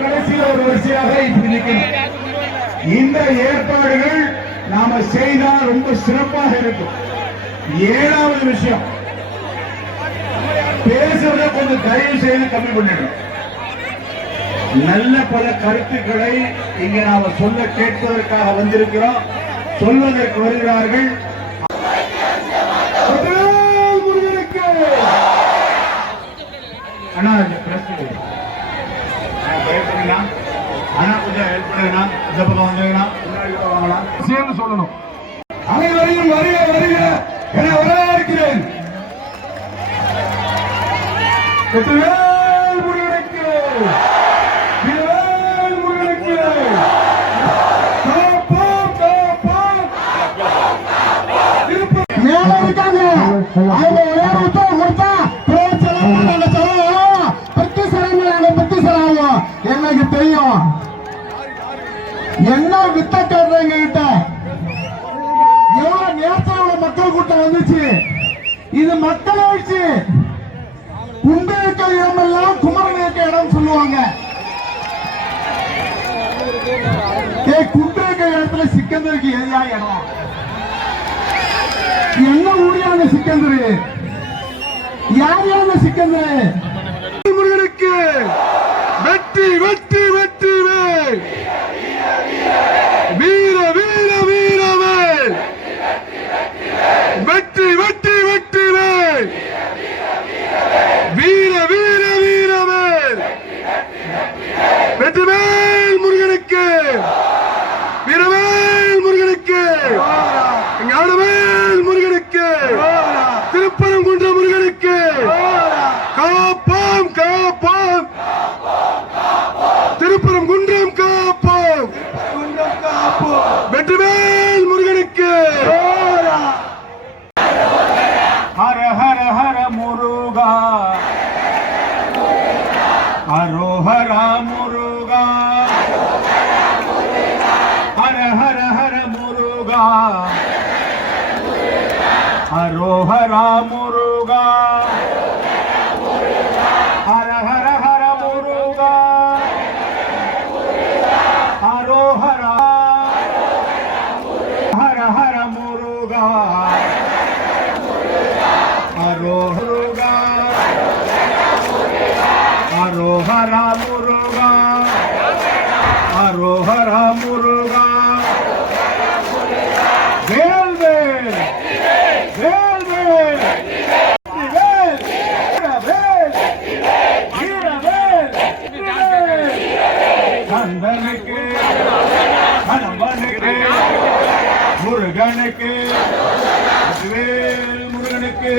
கடைசியில் ஒரு வரிசையாக இந்த ஏற்பாடுகள் நாம செய்தால் ரொம்ப சிறப்பாக இருக்கும். ஏழாவது விஷயம், பேசுறத கொஞ்சம் தயவு செய்து கம்மி பண்ணிடும். நல்ல பல கருத்துக்களை இங்க நாம சொல்ல கேட்பதற்காக வந்திருக்கிறோம். சொல்வதற்கு வருகிறார்கள். அண்ணா கொஞ்சம் ஹெல்ப் பண்ணுங்க. இந்த பக்கம் வந்தீங்கன்னா வாங்கலாம். சேர்ந்து சொல்லணும். அனைவரையும் வருக வருக என வரவேற்கிறேன். மேல இருக்காங்க அவங்க எனக்கு தெரியும். என்ன வித்த கேட்றீங்க கிட்ட எவ்வளவு நேரத்தோட மக்கள் கூட்டம் வந்துச்சு. இது மக்கள் ஆயிடுச்சு. குண்டு இருக்க இடம் எல்லாம் குமரன் இருக்க இடம் சொல்லுவாங்க. குண்டு இருக்க இடத்துல சிக்கந்தருக்கு எதிரா இடம் என்ன ஊழியான சிக்கந்தரு? யார் யாரு சிக்கந்தரு? முருகனுக்கு வெற்றி வெற்றி வெற்றி வேல், வீர வீர வீர வேல், வெற்றி வெற்றி வெற்றி வேல், வீர வீர வீர வேல், வெற்றி வேல் முருகனுக்கு, வீரவேல் முருகனுக்கு, ஞானவேல் முருகனுக்கு, திருப்பரங்குன்ற முருகனுக்கு, காப்போம் காப்போம், திருப்பரங்குன்றம் காப்போம், வெற்றிவேல் முருகனுக்கு. ஹர ஹர ஹர முருகா, அரோஹரா முருகா, ஹர ஹர ஹர முருகா, அரோஹரா முருகா, ஹர ஹர ஹர முருகா, அரோஹரா, ஹர ஹர முருகா, அரோஹருகா, அரோஹரா முருகா, அரோஹரா முருகா, வேல் வேல் வேல் வேல் கந்தனுக்கு கணவனுக்கு முருகனுக்கு வேல் முருகனுக்கு